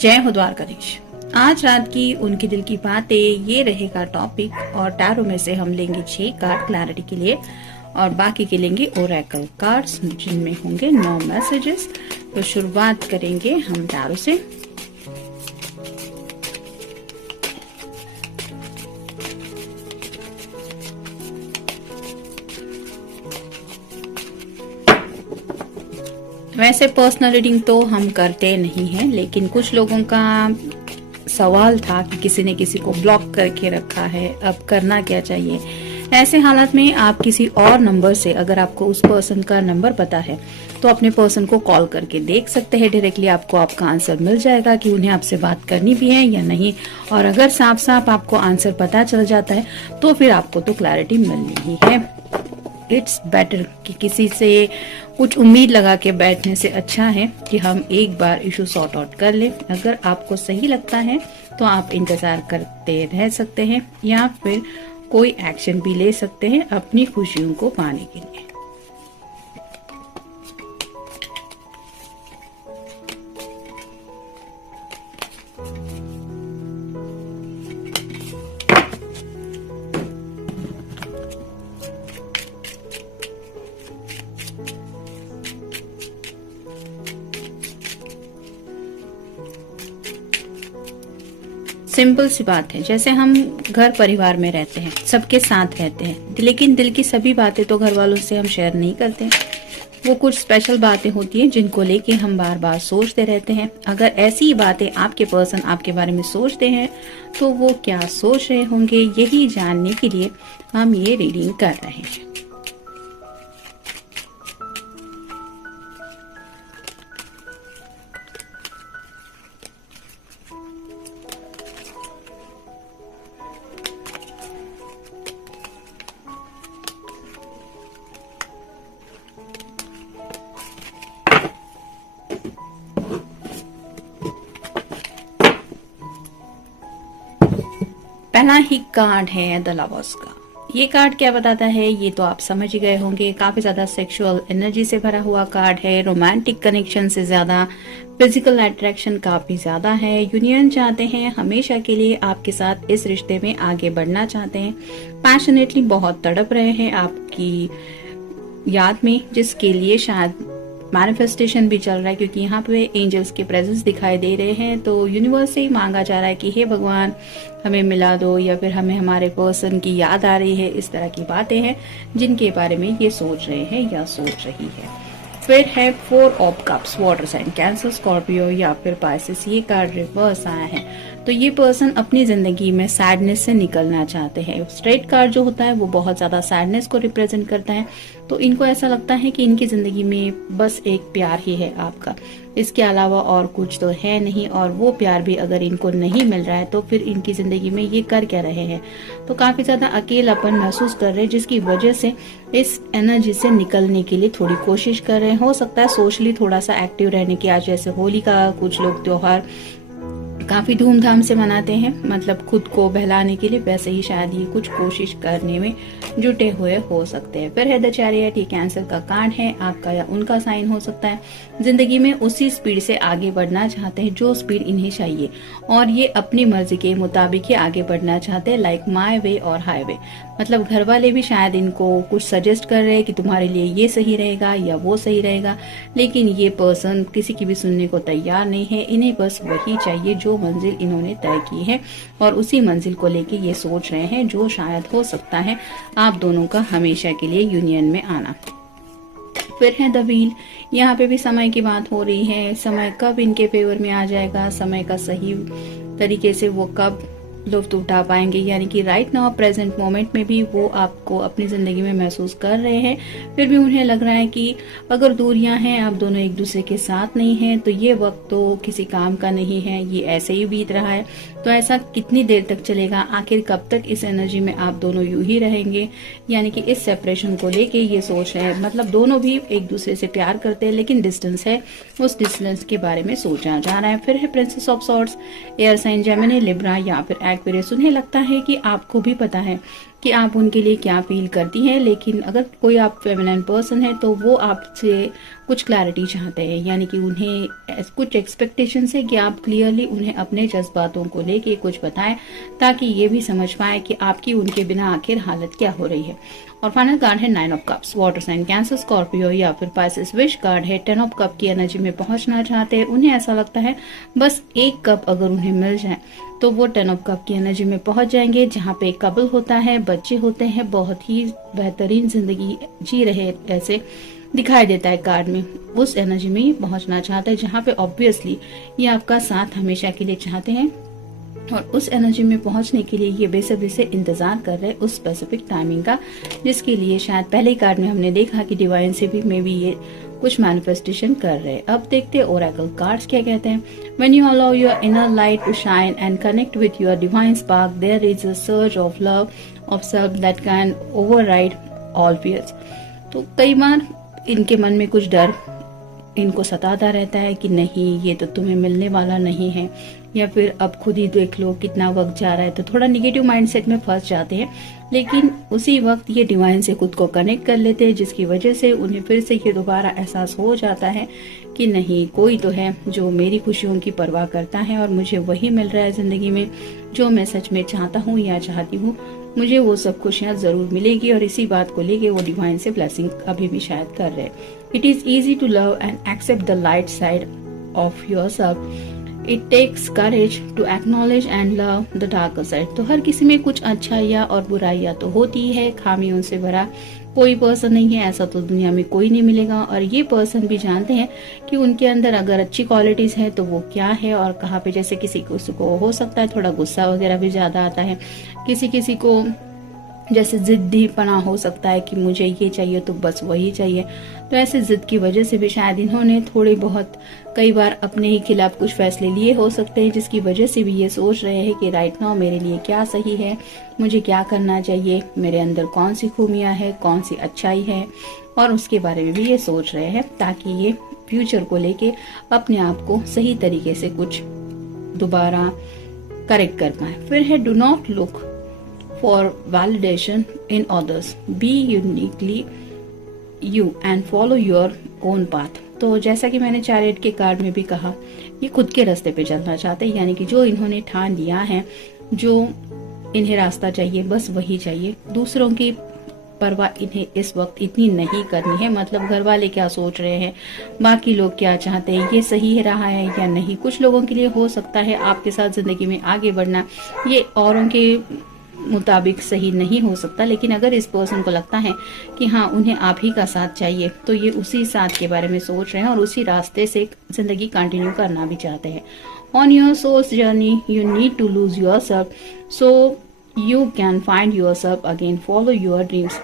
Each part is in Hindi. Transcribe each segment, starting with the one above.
जय हो द्वारकाधीश। आज रात की उनकी दिल की बातें ये रहेगा टॉपिक, और टैरो में से हम लेंगे 6 कार्ड क्लैरिटी के लिए और बाकी के लेंगे ओरेकल कार्ड्स जिनमें होंगे 9 मैसेजेस। तो शुरुआत करेंगे हम टैरो से। वैसे पर्सनल रीडिंग तो हम करते नहीं हैं, लेकिन कुछ लोगों का सवाल था कि किसी ने किसी को ब्लॉक करके रखा है, अब करना क्या चाहिए। ऐसे हालात में आप किसी और नंबर से, अगर आपको उस पर्सन का नंबर पता है तो अपने पर्सन को कॉल करके देख सकते हैं। डायरेक्टली आपको आपका आंसर मिल जाएगा कि उन्हें आपसे बात करनी भी है या नहीं। और अगर साफ साफ आपको आंसर पता चल जाता है तो फिर आपको तो क्लैरिटी मिलनी ही है। इट्स बेटर कि किसी से कुछ उम्मीद लगा के बैठने से अच्छा है कि हम एक बार इशू सॉर्ट आउट कर लें। अगर आपको सही लगता है तो आप इंतजार करते रह सकते हैं या फिर कोई एक्शन भी ले सकते हैं अपनी खुशियों को पाने के लिए। सिंपल सी बात है, जैसे हम घर परिवार में रहते हैं, सबके साथ रहते हैं, लेकिन दिल की सभी बातें तो घर वालों से हम शेयर नहीं करते। वो कुछ स्पेशल बातें होती हैं जिनको लेके हम बार बार सोचते रहते हैं। अगर ऐसी बातें आपके पर्सन आपके बारे में सोचते हैं तो वो क्या सोच रहे होंगे, यही जानने के लिए हम ये रीडिंग कर रहे हैं। पहला ही कार्ड है द लवर्स का। ये कार्ड क्या बताता है ये तो आप समझ ही गए होंगे। काफी ज्यादा सेक्सुअल एनर्जी से भरा हुआ कार्ड है। रोमांटिक कनेक्शन से ज्यादा फिजिकल अट्रैक्शन काफी ज्यादा है। यूनियन चाहते हैं, हमेशा के लिए आपके साथ इस रिश्ते में आगे बढ़ना चाहते हैं। पैशनेटली बहुत तड़प रहे हैं आपकी याद में, जिसके लिए शायद मैनिफेस्टेशन भी चल रहा है, क्योंकि यहाँ पे एंजल्स के प्रेजेंस दिखाई दे रहे हैं। तो यूनिवर्स से ही मांगा जा रहा है कि हे भगवान हमें मिला दो, या फिर हमें हमारे पर्सन की याद आ रही है। इस तरह की बातें हैं जिनके बारे में ये सोच रहे हैं या सोच रही है। फिर है 4 of cups, water sign, Cancer, Scorpio या फिर पाइसेस। ये कार्ड रिवर्स आया है, तो ये पर्सन अपनी जिंदगी में सैडनेस से निकलना चाहते हैं। स्ट्रेट कार्ड जो होता है वो बहुत ज्यादा सैडनेस को रिप्रेजेंट करता है। तो इनको ऐसा लगता है कि इनकी जिंदगी में बस एक प्यार ही है आपका, इसके अलावा और कुछ तो है नहीं। और वो प्यार भी अगर इनको नहीं मिल रहा है तो फिर इनकी जिंदगी में ये कर क्या रहे हैं। तो काफी ज्यादा अकेलापन महसूस कर रहे हैं, जिसकी वजह से इस एनर्जी से निकलने के लिए थोड़ी कोशिश कर रहे हैं। हो सकता है सोशली थोड़ा सा एक्टिव रहने की। आज जैसे होली का कुछ लोग त्योहार काफी धूमधाम से मनाते हैं, मतलब खुद को बहलाने के लिए, वैसे ही शायद ये कुछ कोशिश करने में जुटे हुए हो सकते हैं। फिर है द चैरियट, ये कैंसर का कार्ड है, आपका या उनका साइन हो सकता है। जिंदगी में उसी स्पीड से आगे बढ़ना चाहते हैं जो स्पीड इन्हें चाहिए, और ये अपनी मर्जी के मुताबिक ही आगे बढ़ना चाहते हैं, लाइक माई वे और हाईवे। मतलब घर वाले भी शायद इनको कुछ सजेस्ट कर रहे हैं कि तुम्हारे लिए ये सही रहेगा या वो सही रहेगा, लेकिन ये पर्सन किसी की भी सुनने को तैयार नहीं है। इन्हें बस वही चाहिए जो मंजिल इन्होंने तय की है, और उसी मंजिल को लेके ये सोच रहे हैं, जो शायद हो सकता है आप दोनों का हमेशा के लिए यूनियन में आना। फिर है द व्हील, यहाँ पे भी समय की बात हो रही है। समय कब इनके फेवर में आ जाएगा, समय का सही तरीके से वो कब लुत्फ उठा पाएंगे, यानी कि राइट नाउ प्रेजेंट मोमेंट में भी वो आपको अपनी जिंदगी में महसूस कर रहे हैं। फिर भी उन्हें लग रहा है कि अगर दूरियां हैं, आप दोनों एक दूसरे के साथ नहीं हैं, तो ये वक्त तो किसी काम का नहीं है, ये ऐसे ही बीत रहा है। तो ऐसा कितनी देर तक चलेगा, आखिर कब तक इस एनर्जी में आप दोनों यूं ही रहेंगे, यानी कि इस सेपरेशन को लेके ये सोच रहे हैं। मतलब दोनों भी एक दूसरे से प्यार करते हैं, लेकिन डिस्टेंस है, उस डिस्टेंस के बारे में सोचा जा रहा है। फिर है princess of swords, air sign Gemini, Libra या फिर एक्वेरियस। उन्हें लगता है कि आपको भी पता है कि आप उनके लिए क्या फील करती हैं, लेकिन अगर कोई आप फेमिनिन पर्सन है तो वो आपसे कुछ क्लैरिटी चाहते हैं, यानी कि उन्हें कुछ एक्सपेक्टेशंस है कि आप क्लियरली उन्हें अपने जज्बातों को लेके कुछ बताएं, ताकि ये भी समझ पाए कि आपकी उनके बिना आखिर हालत क्या हो रही है। और फाइनल कार्ड है 9 of cups, water sign Cancer, Scorpio या फिर पाइसेस। विश कार्ड है 10 ऑफ कप की एनर्जी में पहुंचना चाहते हैं। उन्हें ऐसा लगता है बस एक कप अगर उन्हें मिल जाए तो वो 10 ऑफ कप की एनर्जी में पहुंच जाएंगे, जहाँ पे कपल होता है, बच्चे होते हैं, बहुत ही बेहतरीन जिंदगी जी रहे ऐसे दिखाई देता है कार्ड में। उस एनर्जी में पहुंचना चाहता है जहाँ पे ऑब्वियसली ये आपका साथ हमेशा के लिए चाहते हैं, और उस एनर्जी में पहुंचने के लिए ये बेसब्री से इंतजार कर रहे हैं उस स्पेसिफिक टाइमिंग का, जिसके लिए शायद पहले कार्ड में हमने देखा कि डिवाइन से भी मे बी ये कुछ मैनिफेस्टेशन कर रहे हैं। अब देखते हैं ओरेकल कार्ड्स क्या कहते हैं। When you allow your inner light to shine and connect with your divine spark, there is a surge of love of self that can override all fears. तो कई बार इनके मन में कुछ डर इनको सताता रहता है कि नहीं ये तो तुम्हें मिलने वाला नहीं है, या फिर अब खुद ही देख लो कितना वक्त जा रहा है, तो थोड़ा निगेटिव माइंडसेट में फंस जाते हैं। लेकिन उसी वक्त ये डिवाइन से खुद को कनेक्ट कर लेते हैं, जिसकी वजह से उन्हें फिर से ये दोबारा एहसास हो जाता है कि नहीं, कोई तो है जो मेरी खुशियों की परवाह करता है और मुझे वही मिल रहा है जिंदगी में जो मैं सच में चाहता हूँ या चाहती हूँ। मुझे वो सब खुशियाँ जरूर मिलेगी, और इसी बात को लेके वो डिवाइन से ब्लेसिंग अभी भी शायद कर रहे हैं। It is easy to love and accept the light side of yourself. It takes courage to acknowledge and love the darker side. तो हर किसी में कुछ अच्छाइयाँ और बुराइयाँ तो होती है, खामियों से भरा कोई पर्सन नहीं है, ऐसा तो दुनिया में कोई नहीं मिलेगा। और ये पर्सन भी जानते हैं कि उनके अंदर अगर अच्छी क्वालिटीज है तो वो क्या है और कहाँ पे। जैसे किसी को हो सकता है थोड़ा गुस्सा वगैरह भी ज्यादा आता है, किसी को जैसे जिद्दीपना हो सकता है कि मुझे ये चाहिए तो बस वही चाहिए। तो ऐसे जिद की वजह से भी शायद इन्होंने थोड़ी बहुत कई बार अपने ही खिलाफ कुछ फैसले लिए हो सकते हैं, जिसकी वजह से भी ये सोच रहे हैं कि राइट नाउ मेरे लिए क्या सही है, मुझे क्या करना चाहिए, मेरे अंदर कौन सी खूबियां है, कौन सी अच्छाई है, और उसके बारे में भी ये सोच रहे हैं, ताकि ये फ्यूचर को लेके अपने आप को सही तरीके से कुछ दोबारा करेक्ट कर पाए। फिर है do not look for validation in others, be uniquely you and follow your own path। तो जैसा कि मैंने चैरियट के कार्ड में भी कहा, ये खुद के रास्ते पे चलना चाहते हैं, यानी कि जो इन्होंने ठान लिया है, जो इन्हें रास्ता चाहिए बस वही चाहिए। दूसरों की परवाह इन्हें इस वक्त इतनी नहीं करनी है, मतलब घर वाले क्या सोच रहे हैं, बाकी लोग क्या चाहते हैं, ये सही रहा है या नहीं। कुछ लोगों के लिए हो सकता है आपके साथ जिंदगी में आगे बढ़ना ये औरों के मुताबिक सही नहीं हो सकता, लेकिन अगर इस पर्सन को लगता है कि हाँ उन्हें आप ही का साथ चाहिए, तो ये उसी साथ के बारे में सोच रहे हैं और उसी रास्ते से जिंदगी कंटिन्यू करना भी चाहते हैं। On your soul's journey you need to lose yourself so you can find yourself again, follow your dreams.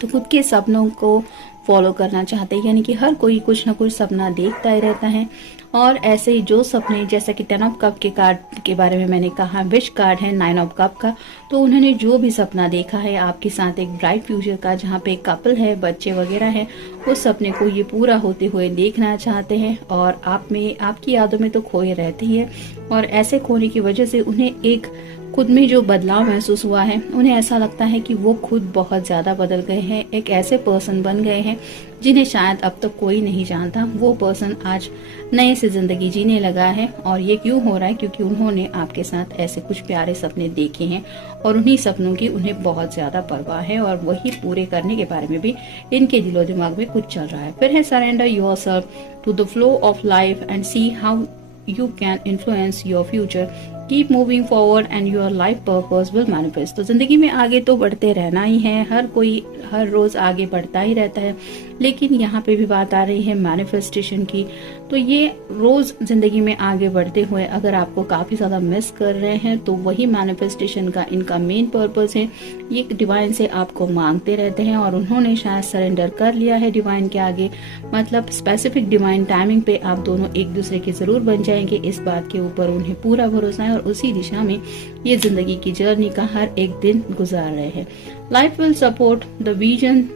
तो खुद के सपनों को फॉलो करना चाहते हैं, यानी कि हर कोई कुछ ना कुछ सपना देखता ही रहता है, और ऐसे ही जो सपने, जैसा कि 10 ऑफ कप के कार्ड के बारे में मैंने कहा, विश कार्ड है 9 ऑफ कप का, तो उन्होंने जो भी सपना देखा है आपके साथ एक ब्राइट फ्यूचर का, जहाँ पे कपल है, बच्चे वगैरह है, उस सपने को ये पूरा होते हुए देखना चाहते हैं। और आप में, आपकी यादों में तो खोए रहती है, और ऐसे खोने की वजह से उन्हें एक खुद में जो बदलाव महसूस हुआ है, उन्हें ऐसा लगता है कि वो खुद बहुत ज्यादा बदल गए हैं, एक ऐसे पर्सन बन गए हैं जिन्हें शायद अब तक कोई नहीं जानता। वो पर्सन आज नए से जिंदगी जीने लगा है, और ये क्यों हो रहा है, क्योंकि उन्होंने आपके साथ ऐसे कुछ प्यारे सपने देखे हैं, और उन्हीं सपनों की उन्हें बहुत ज्यादा परवाह है, और वही पूरे करने के बारे में भी इनके दिलो दिमाग में कुछ चल रहा है। फिर है surrender yourself to the flow of life and see how you can influence your future, keep moving forward and your life purpose will manifest। तो जिंदगी में आगे तो बढ़ते रहना ही है, हर कोई हर रोज आगे बढ़ता ही रहता है, लेकिन यहाँ पे भी बात आ रही है मैनिफेस्टेशन की। तो ये रोज जिंदगी में आगे बढ़ते हुए अगर आपको काफी ज्यादा मिस कर रहे हैं, तो वही मैनिफेस्टेशन का इनका मेन पर्पस है। ये डिवाइन से आपको मांगते रहते हैं, और उन्होंने शायद सरेंडर कर लिया है डिवाइन के आगे, मतलब स्पेसिफिक डिवाइन टाइमिंग पे आप दोनों एक दूसरे के जरूर बन जाएंगे, इस बात के ऊपर उन्हें पूरा भरोसा है, और उसी दिशा में ये जिंदगी की जर्नी का हर एक दिन गुजार रहे हैं। Life will support the vision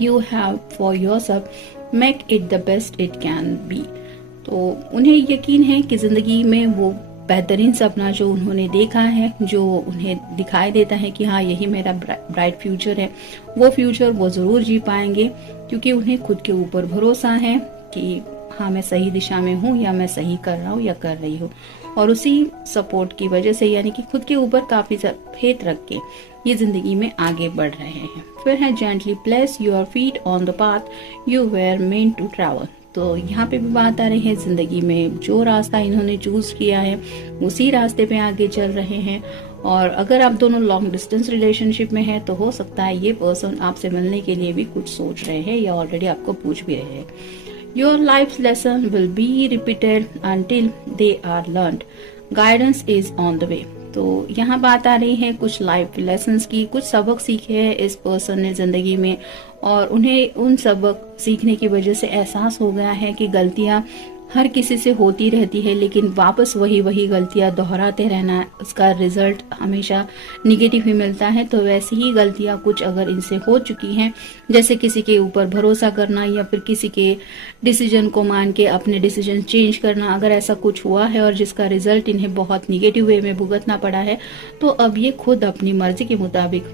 you have for yourself, make it the best it can be। तो उन्हें यकीन है कि जिंदगी में वो बेहतरीन सपना जो उन्होंने देखा है, जो उन्हें दिखाई देता है कि हाँ यही मेरा ब्राइट फ्यूचर है, वो फ्यूचर वो ज़रूर जी पाएंगे, क्योंकि उन्हें खुद के ऊपर भरोसा है कि हाँ मैं सही दिशा में हूँ या मैं सही कर रहा हूँ या कर रही हूँ। और उसी सपोर्ट की वजह से, यानी कि खुद के ऊपर काफ़ी फेथ रख के ये जिंदगी में आगे बढ़ रहे हैं। फिर है gently place your feet on the path you were meant to travel. तो यहाँ पे भी बात आ रही है जिंदगी में जो रास्ता इन्होंने चूज किया है उसी रास्ते पे आगे चल रहे हैं। और अगर आप दोनों लॉन्ग डिस्टेंस रिलेशनशिप में हैं तो हो सकता है ये पर्सन आपसे मिलने के लिए भी कुछ सोच रहे हैं या ऑलरेडी आपको पूछ भी रहे हैं। Your life's lesson will be repeated until they are learned. Guidance is on the way. तो यहाँ बात आ रही है कुछ लाइफ लेसन्स की, कुछ सबक सीखे हैं इस पर्सन ने जिंदगी में, और उन्हें उन सबक सीखने की वजह से एहसास हो गया है कि गलतियाँ हर किसी से होती रहती है, लेकिन वापस वही गलतियां दोहराते रहना, उसका रिजल्ट हमेशा निगेटिव ही मिलता है। तो वैसी ही गलतियां कुछ अगर इनसे हो चुकी हैं, जैसे किसी के ऊपर भरोसा करना या फिर किसी के डिसीजन को मान के अपने डिसीजन चेंज करना, अगर ऐसा कुछ हुआ है और जिसका रिजल्ट इन्हें बहुत निगेटिव वे में भुगतना पड़ा है, तो अब ये खुद अपनी मर्जी के मुताबिक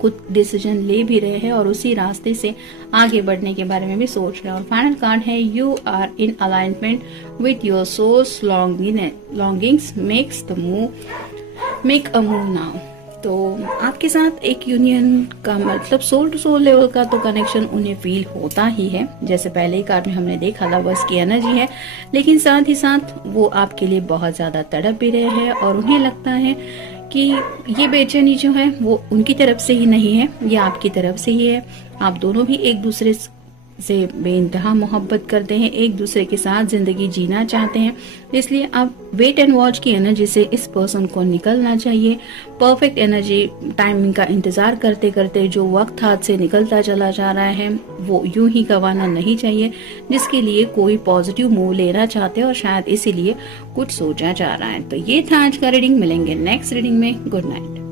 कुछ डिसीजन ले भी रहे हैं और उसी रास्ते से आगे बढ़ने के बारे में भी सोच रहे हैं। और फाइनल कार्ड है you are in alignment with your soul's longings make a move now. तो आपके साथ एक यूनियन का मतलब सोल टू सोल लेवल का तो कनेक्शन उन्हें फील होता ही है, जैसे पहले ही कार्ड में हमने देखा लवर्स की एनर्जी है, लेकिन साथ ही साथ वो आपके लिए बहुत ज्यादा तड़प भी रहे हैं और उन्हें लगता है कि ये बेचैनी जो है वो उनकी तरफ से ही नहीं है, ये आपकी तरफ से ही है। आप दोनों भी एक दूसरे से बेइंतहा मोहब्बत करते हैं, एक दूसरे के साथ जिंदगी जीना चाहते हैं, इसलिए आप वेट एंड वॉच की एनर्जी से इस पर्सन को निकलना चाहिए। परफेक्ट एनर्जी टाइमिंग का इंतजार करते करते जो वक्त हाथ से निकलता चला जा रहा है वो यूं ही गंवाना नहीं चाहिए, जिसके लिए कोई पॉजिटिव मूव लेना चाहते हैं और शायद इसीलिए कुछ सोचा जा रहा है। तो ये था आज का रीडिंग, मिलेंगे नेक्स्ट रीडिंग में। Good night.